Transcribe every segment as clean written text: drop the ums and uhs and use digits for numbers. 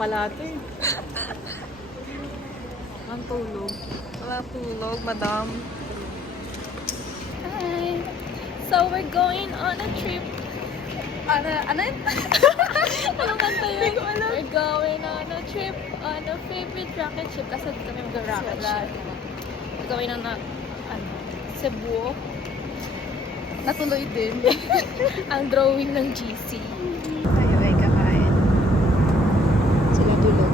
pala ito eh. Ang tulog. Wala tulog, madam. Hi! So we're going on a trip. Ano yun? Anong kanta yun? We're going on a trip on a favorite rocket ship. Kasi dito kami mag-rocket ship. We're going on a Cebu. Natuloy din. Ang drawing ng GC. Tayo ay kakain. Sila tulog.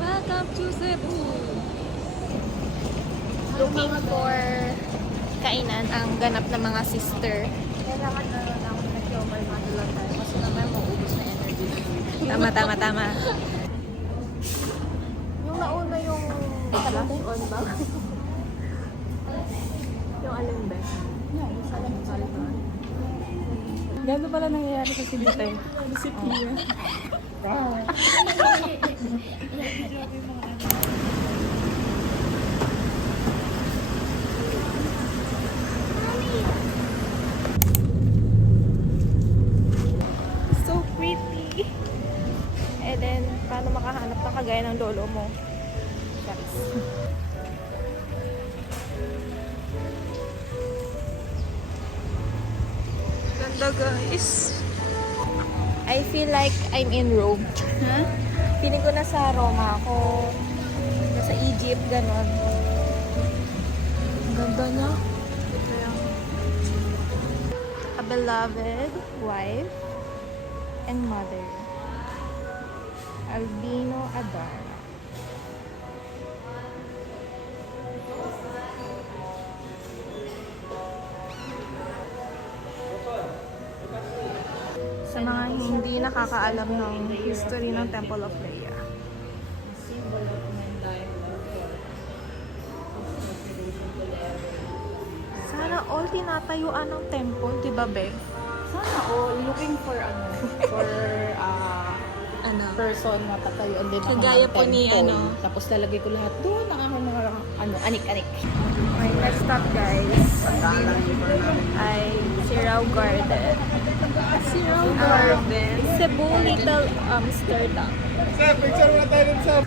Welcome to Cebu! Looking for kainan ang ganap ng mga sister. Kailangan na lang ako nag-yoga yung mga tayo. Kasi naman mauubos na energy. Tama. Yung nauna yung flash on ba? Yung alin ba? Yung alin ba? Gano'n pala nangyayari sa Cebu tayo? Si Pia. So pretty! And then, paano makahanap ng kagaya ng lolo mo? Charis. Ganda guys. I feel like I'm in Rome. Huh? Feeling ko nasa Roma ako. Nasa Egypt, ganon. Ang ganda niya. Ito yung a beloved wife and mother. Albino Adara. Sa mga hindi nakakaalam ng history ng Temple of Rhea. Sana all tinatayuan ng temple, di ba, Be? Sana all looking for person na patayuan din ako Kagaya ng po ni, temple. Tapos lalagay ko lahat doon ang aking mga anik-anik. Okay, next stop guys ay Sirao Garden. Sirao Garden. Cebu Little Amsterdam. Sir, picture muna tayo dun, sir.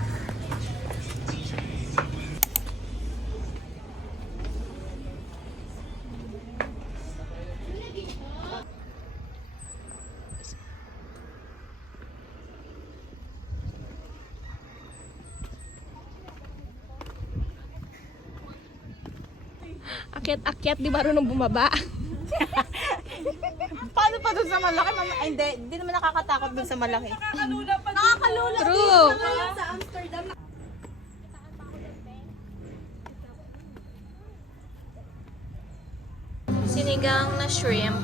Akyat-akyat, di marunong bumaba. Paano pa dun sa malaki? Ay, hindi naman nakakatakot dun sa malaki. Nakakalula. True. Sa Amsterdam. Sinigang na shrimp.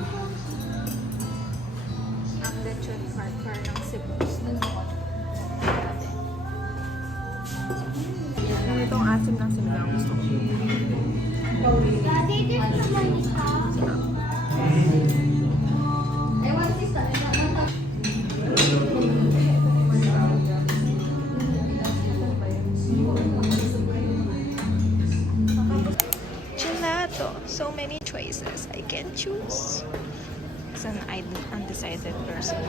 Ang lechon farfar ng Cebu. Itong asim ng sinigang gusto ko. Gelato. So many choices. I can choose. As an undecided person.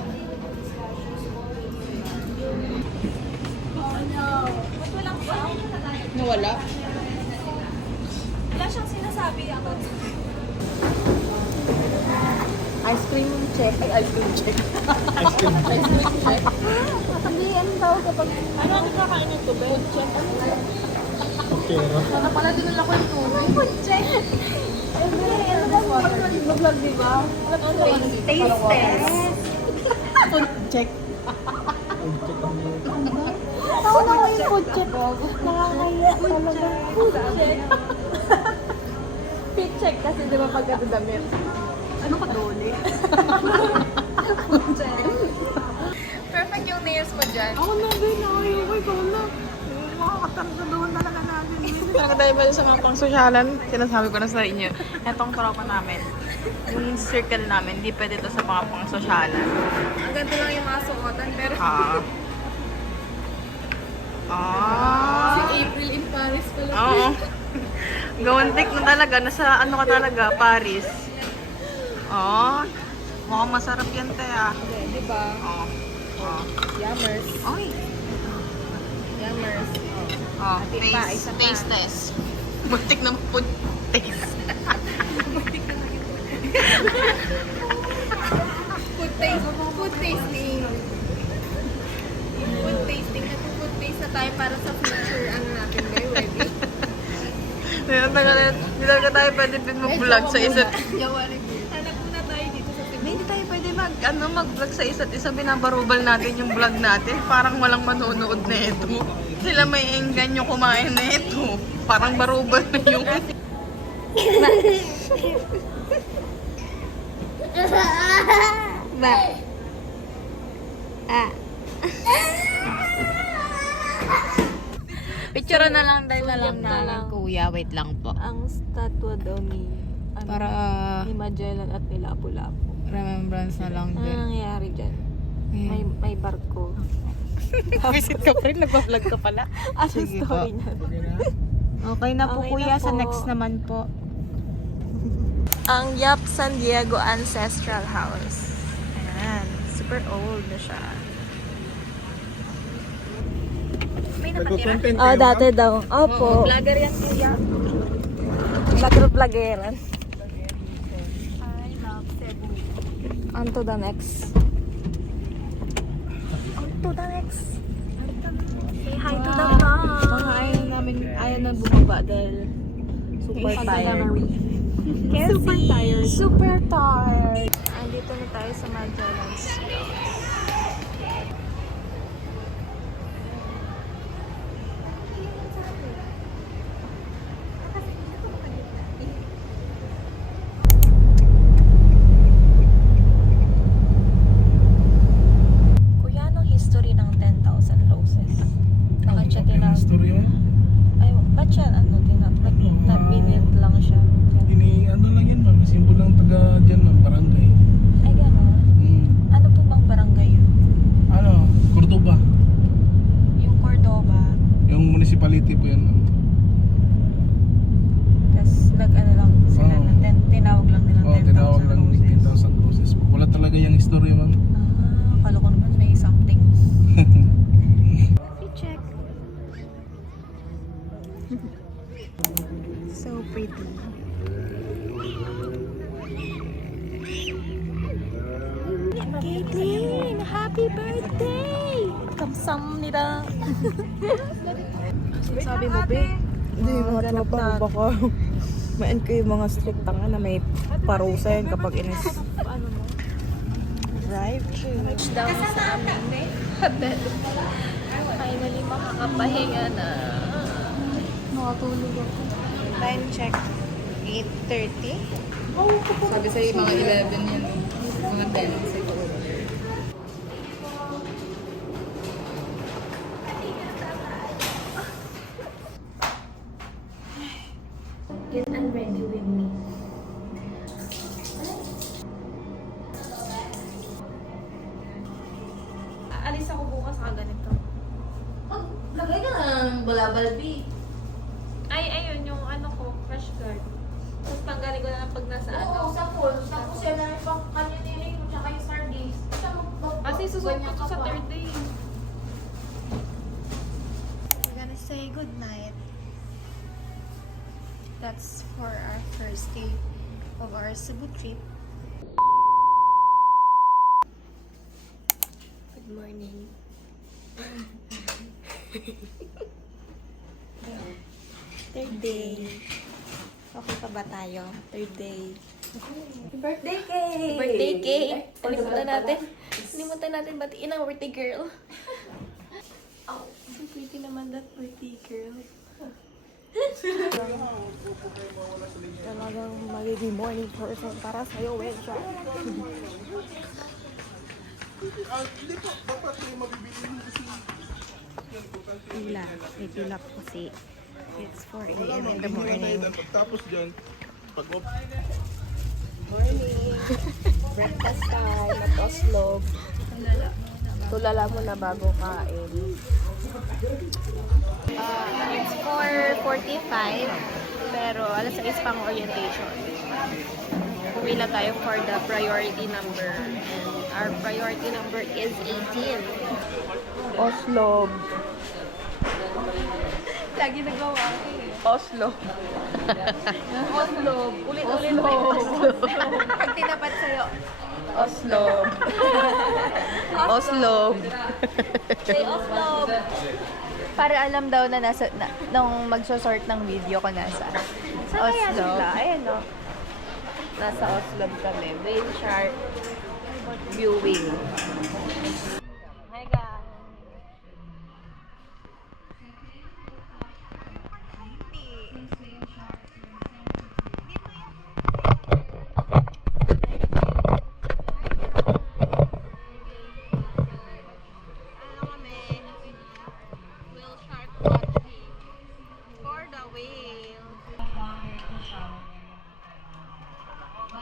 Nawala? Wala siyang sinasabi ako. Ice cream check. Ay, ice cream check. Ice cream. check. Hindi, ano tawag kapag... Ano ang kakain ng tubig? Food check. Okay, no? Sana pala dinala ko yung tubig. Food check. Mag-vlog, di ba? Taste test. Food check. Tawa na ko yung food check. Nakakaya talaga. Food check. Fit check kasi di ba pagkatadamit? Ano ka dole? Perfect yung nails mo dyan. Ako na din. Ay, ikaw na. Makakatarga doon talaga natin. Talaga tayo ba sa mga pangsosyalan? Sinasabi ko na sa inyo. Etong tropa namin, yung circle namin, di pwede to sa mga pangsosyalan. Ang ganda lang yung mga suotan, pero Si April in Paris pala. Oo. Gawantik na talaga. Nasa ano ka talaga, Paris. Oh, Mukhang masarap yan, te, ah. Di ba? Yummers. Ay. Yummers. Oh, Ati pa, isa pa. taste test. Buntik ng food taste. Food tasting. Food tasting. Nag-food taste na tayo para sa future. Ano natin ba yung wedding? Hindi talaga tayo pwede mag-vlog sa isa't Hanap muna tayo dito sa Cebu. Hindi tayo pwede mag-vlog sa isa't isa. Binabarubal natin yung vlog natin. Parang walang manonood na ito. Sila may engganyo kumain na ito. Parang barubal na yung... Ba? Ah. Picture na lang tayo na lang na lang. Kuya, wait lang po. Ang statwa daw ni Para ni Magellan at ni Lapu-Lapu. remembrance na lang Ano din. nangyayari dyan? May barko. Visit ka pa rin, nagpa-vlog ka pala. Ano Sige story po. niya? Okay na po Okay kuya, na sa po. next naman po. Ang Yap San Diego Ancestral House. Ayan. Super old na siya. May nakatira? Nagko-content Ah, kayo, dati daw. Opo. Vlogger yan kuya. Vlogger-vloggeran. I love Cebu. On to the next. On to the next. Say hi to the vlog. Mga ayaw na bumaba dahil super tired. Super tired. Super tired. Andito na tayo sa Magellan's Cross. Kuya, anong history ng 10,000 roses? Naka-check in out. Story mo? Ay, ba't siya, nabinit lang siya? Ano lang yan, ma'am. Simbol lang taga dyan, ma'am. Barangay. Ay, gano'n. Ano po bang barangay yun? Cordoba. Yung Cordoba. Yung municipality po yan, ma'am. Tapos nag-ano lang sila, Oo. tinawag lang nila Oo, 10,000 tinawag lang roses. 10,000 roses. Wala talaga yung history, ma'am. Akala ko naman may something. Check. So pretty. Caitlin, happy birthday! 감사합니다. Sabi mo, be? Hindi, mga tropa mo baka main ko yung mga strict tanga na may parusa yan kapag inis. Drive-thru. Down sa amin hotel. Finally makakapahinga na. Nakatulog ako. Time check. 8:30. Sabi sa'yo mga 11 yan. Mga 10 siguro. Get unready with me. Alis ako bukas sa ganito. Lagay ka ng balabalbi. Ay, ayun, yung ano ko, fresh guard. Tapos tanggalin ko na lang pag nasa ano. sa pool. Tapos yan na yung pang canyoneering mo tsaka yung sardines. Kasi susunod ko to sa third day. We're gonna say goodnight. That's for our first day of our Cebu trip. Good morning. Third day. Okay pa ba tayo? Third day. Birthday cake! Birthday cake! Nalimutan natin batiin ang birthday girl. Oh, so pretty naman that birthday girl. Talagang magiging morning person para sa'yo, Wensha. Pila. May pila po kasi. It's 4 a.m. in the morning. Tapos dyan, pag Morning! Breakfast time at Oslo. Tulala mo na bago kain. It's 4:45, pero alas 6 pang orientation. pumila tayo for the priority number. And our priority number is 18. Oslo. Lagi nagawa ako eh. Oslo. Oslo. Ulit-ulit pa yung Oslo. Pag tinapat sa'yo. Oslo. Oslo. Say Oslo. Para alam daw na nasa, nung magsosort ng video ko nasa Oslo. Ayan o. Nasa Oslo kami. Whale shark viewing. Hi guys.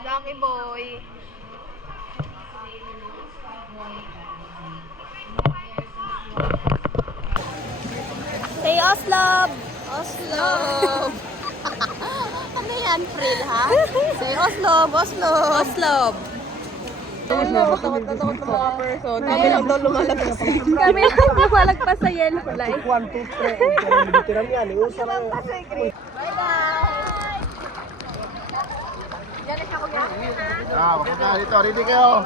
Lucky boy. Say Oslo. Oslo. Ano yan, Fred, ha? Say Oslo. Oslo. Oslo. Takot na mga person. Kami lang daw lumalabas. Kami lang lumalagpas sa yellow light. 1, 2, 3. Dito lang yan. Iusa lang. Baka dito. Ready kayo.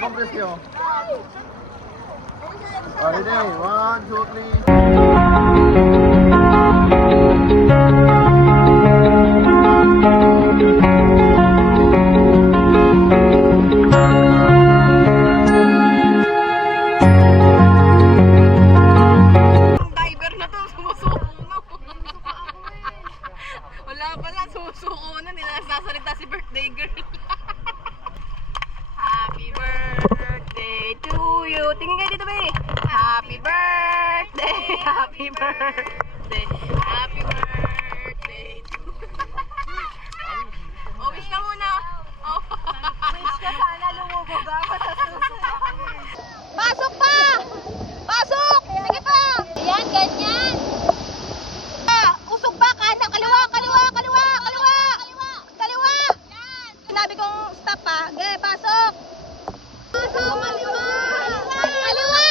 Compress kayo. Ready. 1, 2, 3. Diver na to, sumusuko na. Wala pala, sumusuko na. Nilasasalita si birthday girl. Happy birthday to you. Tingin kayo dito, be. Happy birthday, happy birthday, happy birthday to Oh, wish ka muna. Oh. Wish ka sana lumubog ako sa susunod. Pasok pa! Pasok! Sige pa! Ayan, ganyan. Usog ba? Kanan, kaliwa, kaliwa, kaliwa, kaliwa! Kaliwa! Sinabi kong stop pa. Okay, pasok! Pasok! Kaliwa! Kaliwa! Kanan!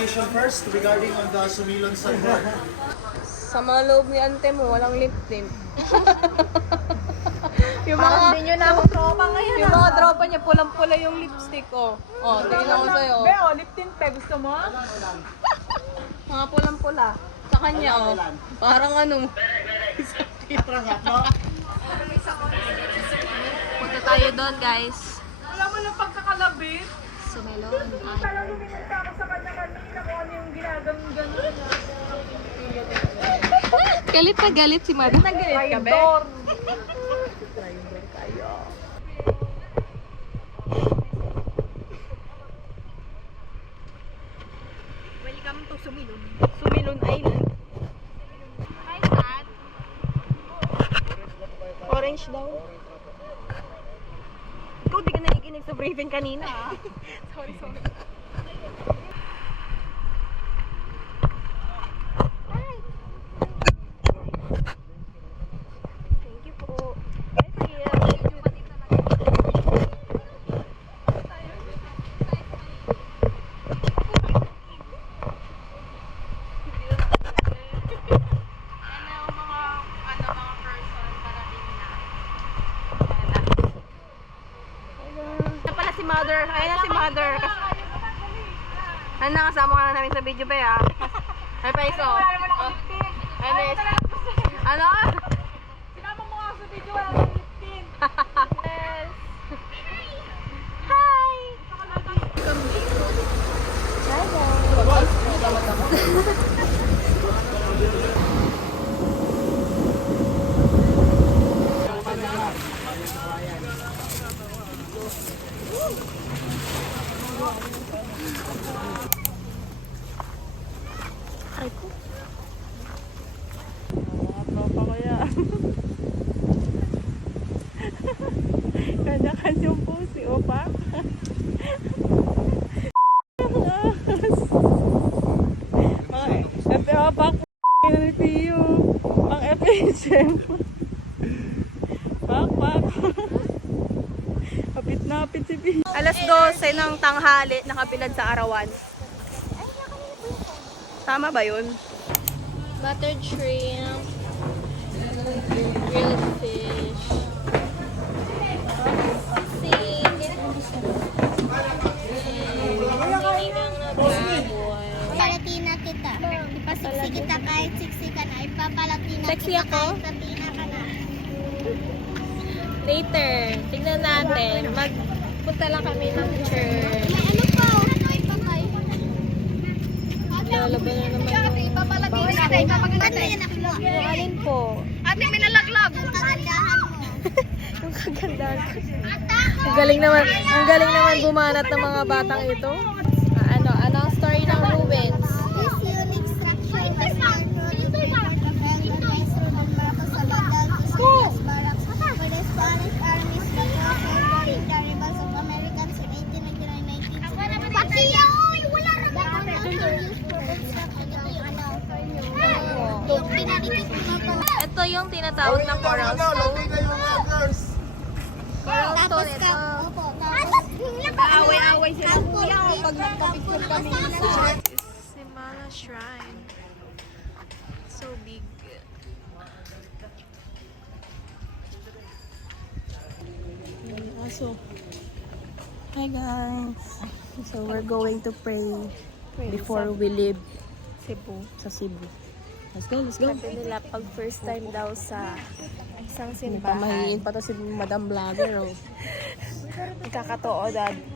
Presentation first regarding on the Sumilon Sunburn. Sa mga loob ni ante mo, walang lip tint. yung Parang hindi nyo na akong tropa ngayon. Yung mga tropa niya, pulang-pula yung lipstick, oh. Oh, tingin ako sa'yo. lip tint pe. Gusto mo? Mga pulang-pula. Sa kanya, oh. Parang ano. Punta tayo doon, guys. Wala mo ng pagkakalabit. Sumelon. Parang luminta ako sa kanya kanina kung ano yung ginagano-gano. Galit na galit si Madam. Nagalit ka, be? Welcome to Sumilon. Sumilon Island. Orange daw. Ikaw, di ka nakikinig sa briefing kanina, ah. Sorry. Thank you po. Thank you. Ayan pala si Mother. Ayan na si Mother. Ano na, kasama ka na namin sa video ba ya? Ay pa iso. Ano is? Ano? Sinama mo nga sa video, wala nang lip tint. Yes. Hi! Apit na apit si Pin. Alas 12 ng tanghali, nakabilad sa arawan. Tama ba yun? Buttered shrimp. Grilled fish. Sinigang na baboy. Palatina kita. Ipasiksi kita kahit siksi ka na. Ipapalatina Sexy kita ako? kahit patina ka na. Later, tignan natin. Magpunta lang kami ng church. Ano pa? Ano ipapay? Lalaban na naman yung Ipapalatina kita. Ipapalatina kita. yung alin po. Ate, may nalaglag. Ang kagandahan mo. Yung kagandahan ko. Ang galing naman bumanat ng mga batang ito. Ano ang story ng ruins? This unique structure was built for the benefit of Bangladesh from Morocco sa legal to Spanish barracks for the Spanish armies before surrendering the rebels of Americans in 1899-19. Pati yaoy! Wala na ba? Used for construction yung pinadikit mo to. Ito yung tinatawag na coral stone. Coral Tapos stone ka, ito. opo. Away-away sila kuya pag nagpapicture kami. Simala Shrine. So big. So, hi guys. So we're going to pray before we leave Cebu. sa Cebu. Let's go, let's go. Sabi nila pag first time daw sa isang Pamahiin simbahan. pa to si Madam Vlogger. Oh.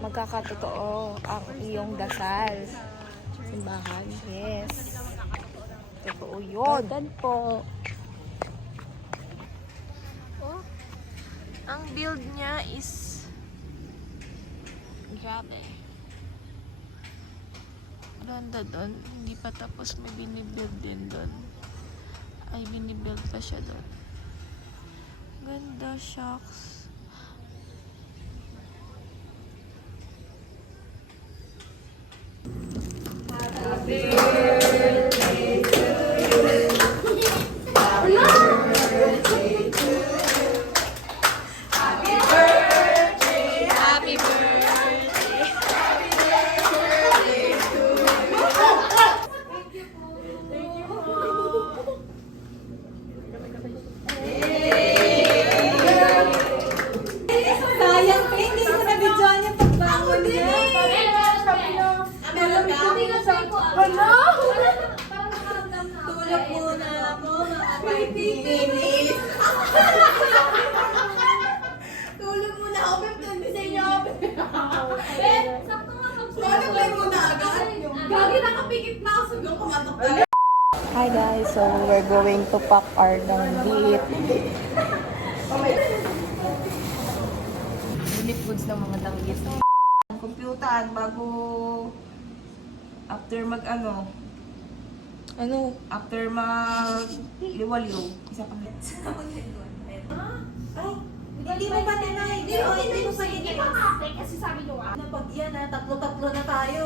Magkakatotoo ang iyong dasal. Simbahan. Yes. Totoo yun. Welcome po. Oh, ang build niya is grabe. Ganda doon. Hindi pa tapos, may binibuild din doon. Ay, binibuild pa siya doon. Ganda, shocks. Happy birthday. Hi guys, so we're going to pack our danggit. Unit goods ng mga danggit. Computer bago after mag ano, after mag liwaliw, isa pang Hindi mo pa tinay. Hindi mo pa tinay. Kasi sabi nyo Pag yan tatlo-tatlo na tayo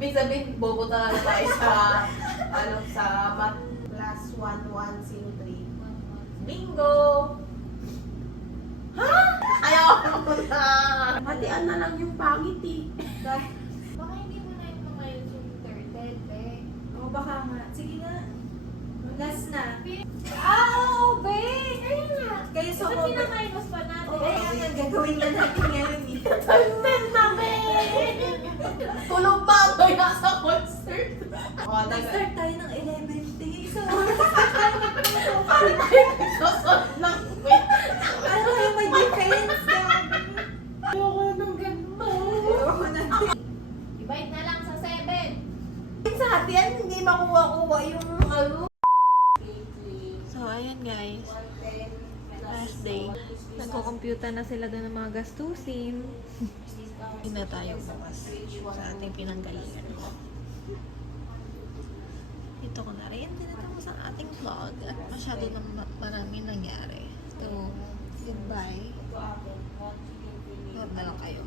ibig sabihin, bobo talaga tayo sa, sa math class 1-1-0-3. Bingo! Ha? Ayaw ko na! Hatian na lang yung pangit eh. Baka hindi mo na yung tumayon yung turtle, be. O baka nga. Sige na. Last na. Oh, be! Ayun nga. Kayo sa Ba't pinaminus pa natin? Oo, yan. Gagawin na natin ngayon eh. Turtle na, be! Tulog pa ako nasa concert. Nag-start tayo ng 11 So, Susot ng wait. ano kayo may defense? Ayoko ng ganda. Ayoko na. Ibait na lang sa 7. Sa hatian, hindi makuha-kuha yung ano. So, ayun guys. Last day. Nagko-computer na sila doon ng mga gastusin. Hindi na tayo bukas sa ating pinanggalingan. Ito ko na rin. Tinatapos ang ating vlog at masyado na marami nangyari. So, goodbye. Huwag na lang kayo.